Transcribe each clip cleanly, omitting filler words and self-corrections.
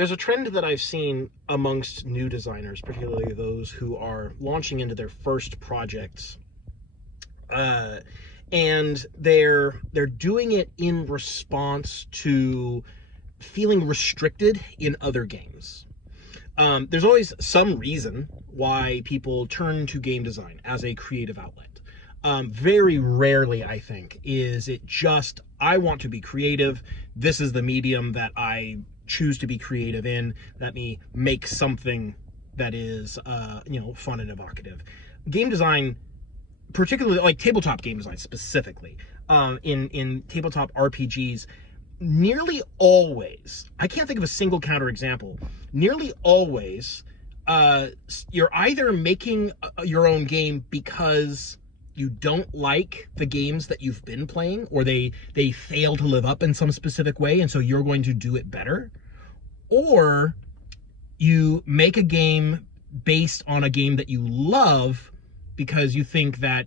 There's a trend that I've seen amongst new designers, particularly those who are launching into their first projects, uh, and they're doing it in response to feeling restricted in other games. There's always some reason why people turn to game design as a creative outlet. Very rarely, I think, is it just, I want to be creative. This is the medium that I choose to be creative in. Let me make something that is, fun and evocative. Game design, particularly like tabletop game design specifically, in tabletop RPGs, nearly always, I can't think of a single counterexample, nearly always, you're either making your own game because you don't like the games that you've been playing, or they fail to live up in some specific way, and so you're going to do it better, or you make a game based on a game that you love because you think that,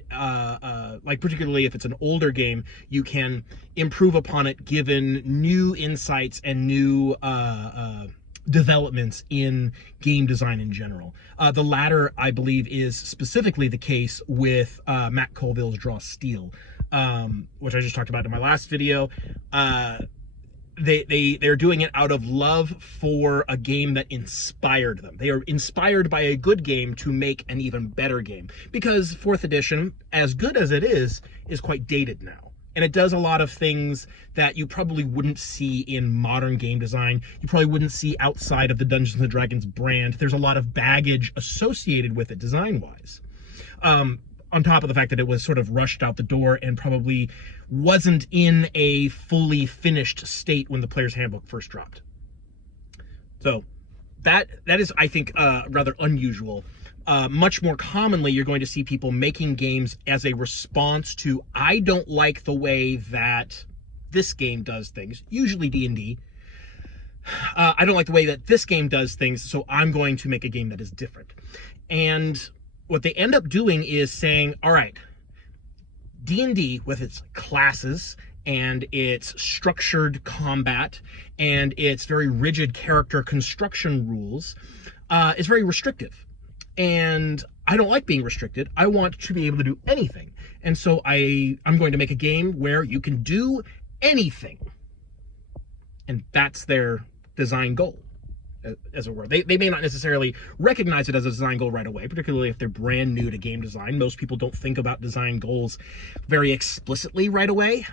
like particularly if it's an older game, you can improve upon it given new insights and new developments in game design in general. The latter, I believe, is specifically the case with Matt Colville's Draw Steel, which I just talked about in my last video. They're doing it out of love for a game that inspired them. They are inspired by a good game to make an even better game, because 4th edition, as good as it is quite dated now. And it does a lot of things that you probably wouldn't see in modern game design. You probably wouldn't see outside of the Dungeons & Dragons brand. There's a lot of baggage associated with it design-wise. On top of the fact that it was sort of rushed out the door and probably wasn't in a fully finished state when the Player's Handbook first dropped. So that is, I think, rather unusual. Much more commonly, you're going to see people making games as a response to, I don't like the way that this game does things, usually D&D. I don't like the way that this game does things, so I'm going to make a game that is different. And what they end up doing is saying, all right, D&D with its classes and its structured combat and its very rigid character construction rules is very restrictive. And I don't like being restricted. I want to be able to do anything. And so I'm going to make a game where you can do anything. And that's their design goal, as it were. They may not necessarily recognize it as a design goal right away, particularly if they're brand new to game design. Most people don't think about design goals very explicitly right away.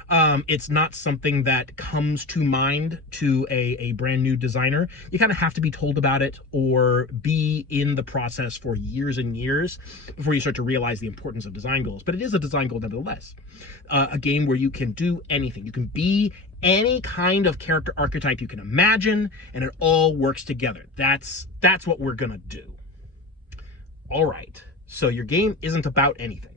It's not something that comes to mind to a brand new designer. You kind of have to be told about it or be in the process for years and years before you start to realize the importance of design goals. But it is a design goal nevertheless. A game where you can do anything. You can be any kind of character archetype you can imagine, and it all works together. That's what we're gonna do. All right, so your game isn't about anything.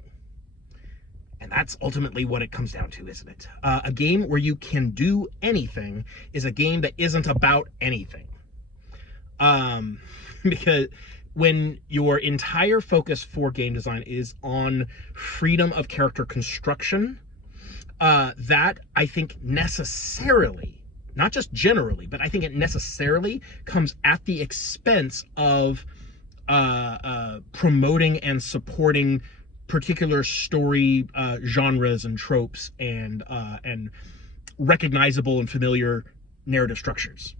And that's ultimately what it comes down to, isn't it? A game where you can do anything is a game that isn't about anything. Because when your entire focus for game design is on freedom of character construction, that I think necessarily, not just generally, but I think it necessarily comes at the expense of promoting and supporting particular story genres and tropes and recognizable and familiar narrative structures.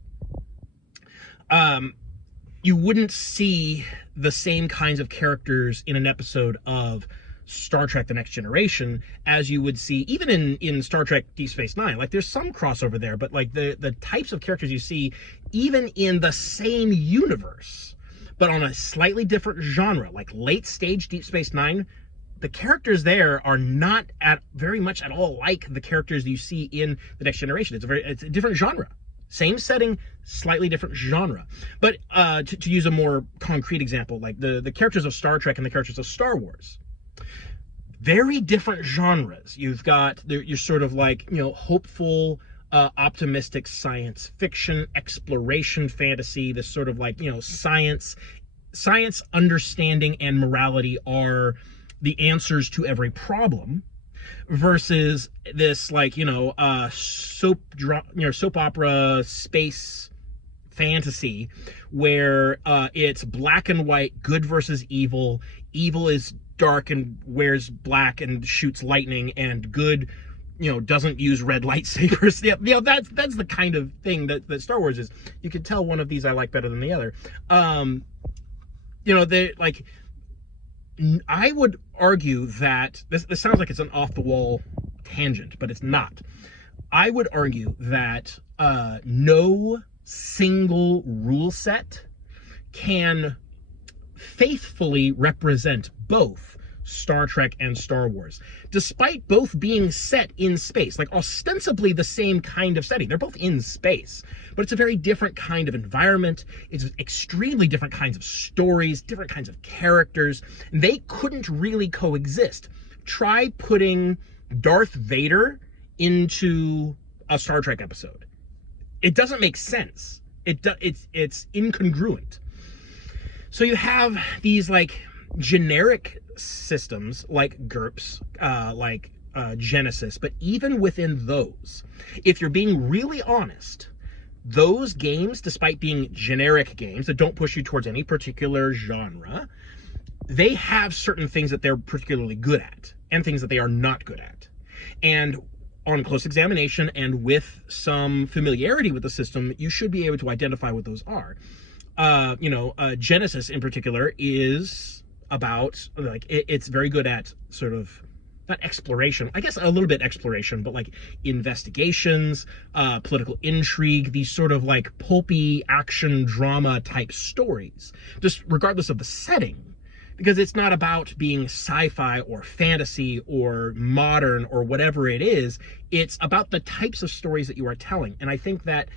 You wouldn't see the same kinds of characters in an episode of Star Trek The Next Generation as you would see even in Star Trek Deep Space Nine. Like, there's some crossover there, but like the types of characters you see even in the same universe but on a slightly different genre, like late stage Deep Space Nine, the characters there are not very much at all like the characters you see in The Next Generation. It's a different genre. Same setting, slightly different genre. But to use a more concrete example, like the characters of Star Trek and the characters of Star Wars, very different genres. You've got you're sort of like, hopeful, optimistic science fiction, exploration fantasy, this sort of like, science understanding and morality are the answers to every problem, versus this like, soap opera space fantasy where it's black and white, good versus evil. Evil is dark and wears black and shoots lightning, and good, doesn't use red lightsabers. That's the kind of thing that Star Wars is. You can tell one of these I like better than the other. They like. I would argue that this sounds like it's an off-the-wall tangent, but it's not. I would argue that no single rule set can faithfully represent both Star Trek and Star Wars, despite both being set in space, like ostensibly the same kind of setting. They're both in space, but it's a very different kind of environment. It's extremely different kinds of stories, different kinds of characters, and they couldn't really coexist. Try putting Darth Vader into a Star Trek episode. It doesn't make sense. It's incongruent. So you have these like generic systems like GURPS, like Genesis, but even within those, if you're being really honest, those games, despite being generic games that don't push you towards any particular genre, they have certain things that they're particularly good at and things that they are not good at. And on close examination and with some familiarity with the system, you should be able to identify what those are. Genesis in particular is about, like, it's very good at sort of, not exploration, I guess a little bit exploration, but like investigations, political intrigue, these sort of like pulpy action drama type stories, just regardless of the setting, because it's not about being sci-fi or fantasy or modern or whatever it is. It's about the types of stories that you are telling. And I think that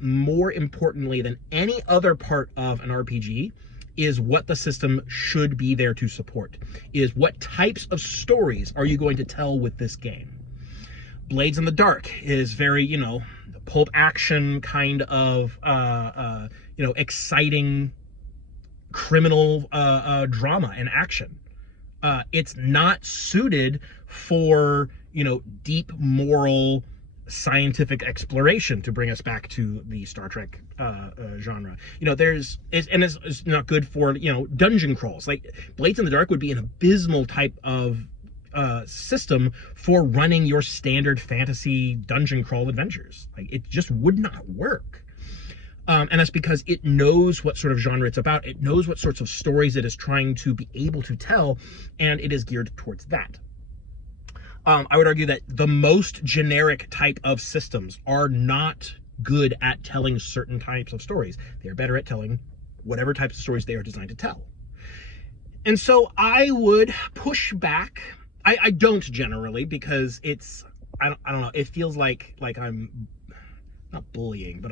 more importantly than any other part of an RPG is what the system should be there to support, is what types of stories are you going to tell with this game. Blades in the Dark is very, pulp action kind of, exciting criminal drama and action. It's not suited for, deep moral scientific exploration, to bring us back to the Star Trek genre. It's not good for, dungeon crawls. Like Blades in the Dark would be an abysmal type of system for running your standard fantasy dungeon crawl adventures. Like it just would not work. And that's because it knows what sort of genre it's about. It knows what sorts of stories it is trying to be able to tell, and it is geared towards that. I would argue that the most generic type of systems are not good at telling certain types of stories. They are better at telling whatever types of stories they are designed to tell. And so I would push back. I don't generally, because I don't know. It feels like I'm not bullying, but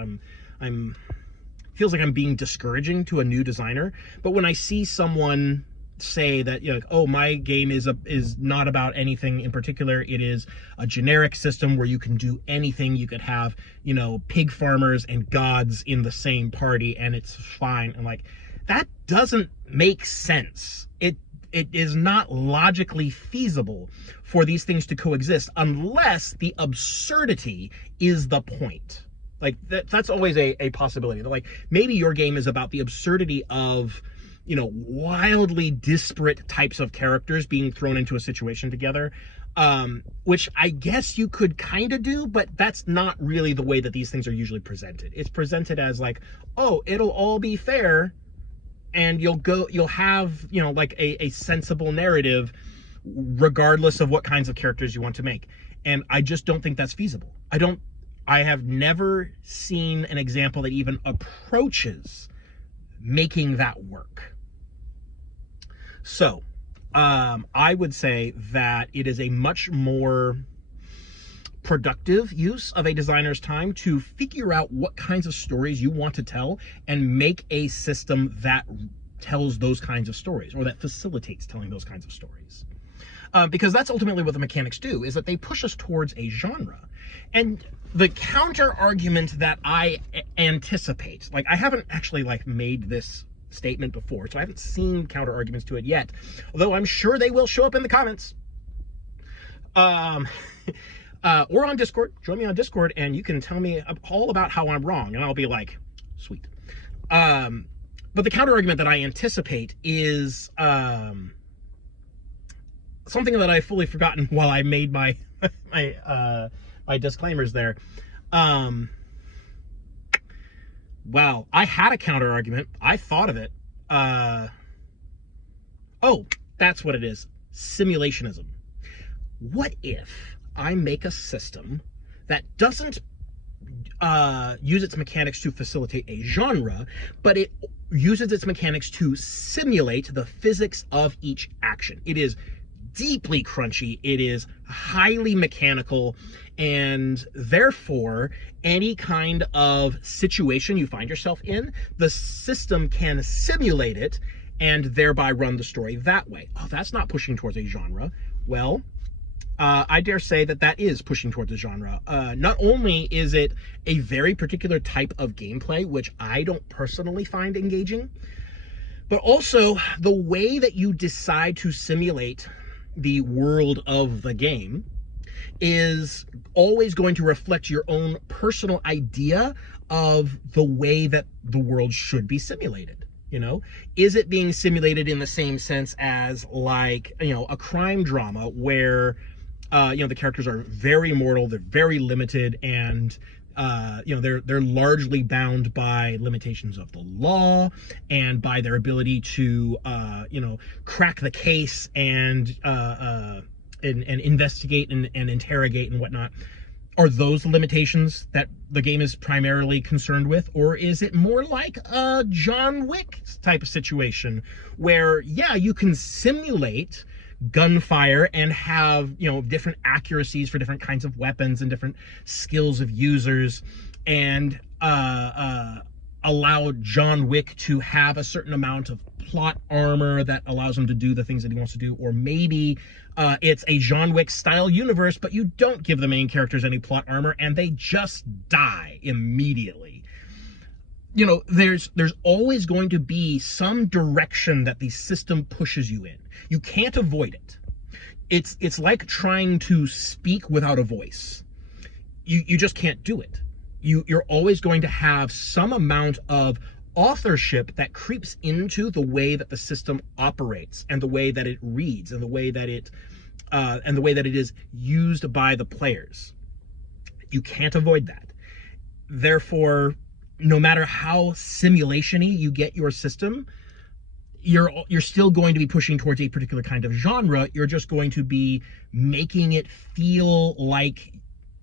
feels like I'm being discouraging to a new designer. But when I see someone say that, oh, my game is not about anything in particular, it is a generic system where you can do anything, you could have, pig farmers and gods in the same party and it's fine. And like, that doesn't make sense. It is not logically feasible for these things to coexist unless the absurdity is the point. Like that's always a possibility. Like maybe your game is about the absurdity of, wildly disparate types of characters being thrown into a situation together, which I guess you could kind of do, but that's not really the way that these things are usually presented. It's presented as like, oh, it'll all be fair, and you'll have, like a sensible narrative regardless of what kinds of characters you want to make. And I just don't think that's feasible. I have never seen an example that even approaches making that work. So, I would say that it is a much more productive use of a designer's time to figure out what kinds of stories you want to tell and make a system that tells those kinds of stories, or that facilitates telling those kinds of stories. Because that's ultimately what the mechanics do, is that they push us towards a genre. And the counter argument that I anticipate, like I haven't actually made this statement before, so I haven't seen counter arguments to it yet, although I'm sure they will show up in the comments. Or on Discord. Join me on Discord and you can tell me all about how I'm wrong, and I'll be like, Sweet. But the counter argument that I anticipate is something that I've fully forgotten while I made my my disclaimers there. Wow, I had a counter argument. I thought of it. Oh, that's what it is. Simulationism. What if I make a system that doesn't use its mechanics to facilitate a genre, but it uses its mechanics to simulate the physics of each action? It is deeply crunchy, it is highly mechanical, and therefore any kind of situation you find yourself in, the system can simulate it and thereby run the story that way. Oh, that's not pushing towards a genre. Well, I dare say that that is pushing towards a genre. Not only is it a very particular type of gameplay, which I don't personally find engaging, but also the way that you decide to simulate the world of the game is always going to reflect your own personal idea of the way that the world should be simulated. You know, is it being simulated in the same sense as, like, you know, a crime drama where you know, the characters are very mortal, they're very limited, and you know, they're largely bound by limitations of the law and by their ability to you know, crack the case and investigate and interrogate and whatnot? Are those the limitations that the game is primarily concerned with? Or is it more like a John Wick type of situation where, yeah, you can simulate gunfire and have, you know, different accuracies for different kinds of weapons and different skills of users, and allow John Wick to have a certain amount of plot armor that allows him to do the things that he wants to do? Or maybe it's a John Wick style universe, but you don't give the main characters any plot armor and they just die immediately. You know, there's always going to be some direction that the system pushes you in. You can't avoid it. It's like trying to speak without a voice. You just can't do it. You're always going to have some amount of authorship that creeps into the way that the system operates and the way that it reads and the way that it is used by the players. You can't avoid that. Therefore, no matter how simulation-y you get your system, you're still going to be pushing towards a particular kind of genre. You're just going to be making it feel like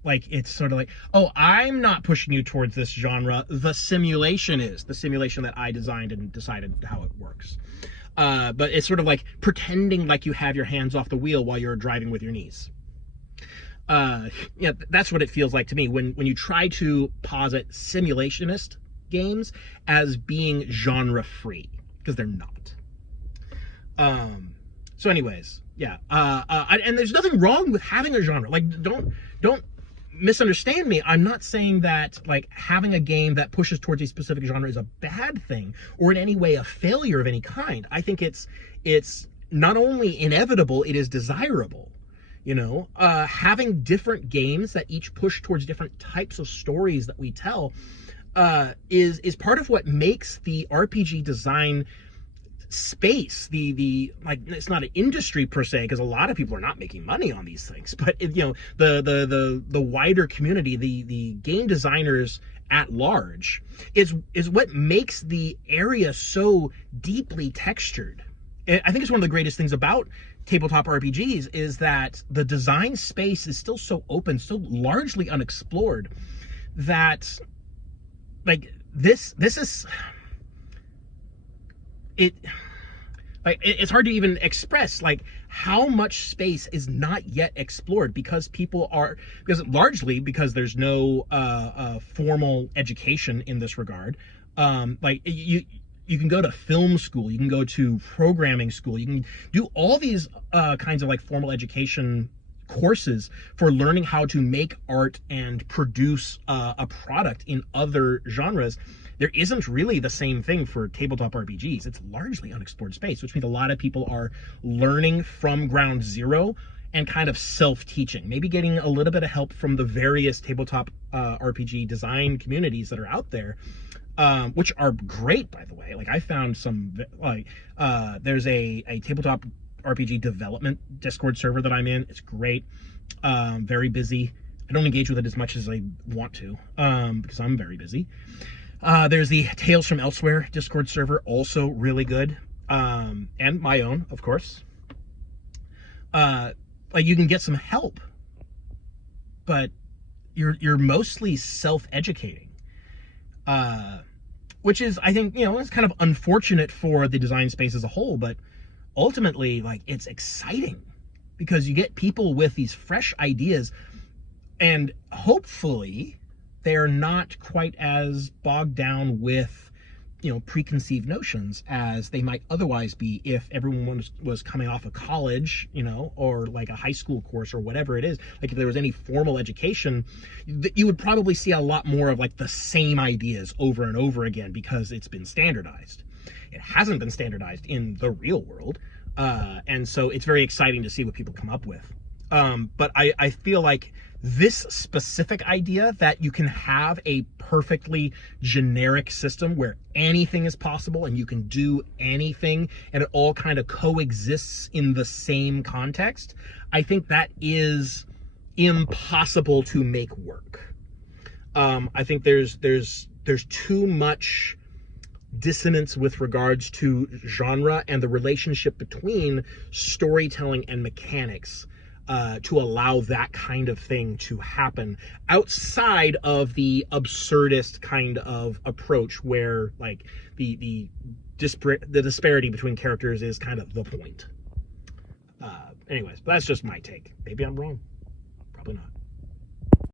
it's sort of like, oh, I'm not pushing you towards this genre. The simulation is the simulation that I designed and decided how it works. But it's sort of like pretending like you have your hands off the wheel while you're driving with your knees. Yeah, that's what it feels like to me when you try to posit simulationist games as being genre free, because they're not. So anyways, yeah, and there's nothing wrong with having a genre. Like, don't misunderstand me. I'm not saying that, like, having a game that pushes towards a specific genre is a bad thing or in any way a failure of any kind. I think it's not only inevitable, it is desirable. You know, having different games that each push towards different types of stories that we tell is part of what makes the RPG design space, like, it's not an industry per se, because a lot of people are not making money on these things, but you know, the wider community, the game designers at large, is what makes the area so deeply textured. I think it's one of the greatest things about tabletop RPGs is that the design space is still so open, so largely unexplored, that, like, this is it. Like, it's hard to even express, like, how much space is not yet explored because largely because there's no formal education in this regard. Like, you can go to film school, you can go to programming school, you can do all these kinds of, like, formal education courses for learning how to make art and produce a product in other genres. There isn't really the same thing for tabletop RPGs. It's largely unexplored space, which means a lot of people are learning from ground zero and kind of self-teaching, maybe getting a little bit of help from the various tabletop RPG design communities that are out there. which are great, by the way. Like I found some like there's a tabletop RPG development Discord server that I'm in. It's great. Very busy. I don't engage with it as much as I want to because I'm very busy. There's the Tales from Elsewhere Discord server, also really good, and my own, of course. Like you can get some help, but you're mostly self-educating, which is, I think, it's kind of unfortunate for the design space as a whole, but ultimately, like, it's exciting because you get people with these fresh ideas, and hopefully they're not quite as bogged down with preconceived notions as they might otherwise be if everyone was coming off of college, or like a high school course or whatever it is. Like if there was any formal education, you would probably see a lot more of like the same ideas over and over again because it's been standardized. It hasn't been standardized in the real world, and so it's very exciting to see what people come up with. But I feel like this specific idea that you can have a perfectly generic system where anything is possible and you can do anything and it all kind of coexists in the same context, I think that is impossible to make work. I think there's too much dissonance with regards to genre and the relationship between storytelling and mechanics to allow that kind of thing to happen outside of the absurdist kind of approach where like the disparity between characters is kind of the point. Anyways, that's just my take. Maybe I'm wrong. Probably not.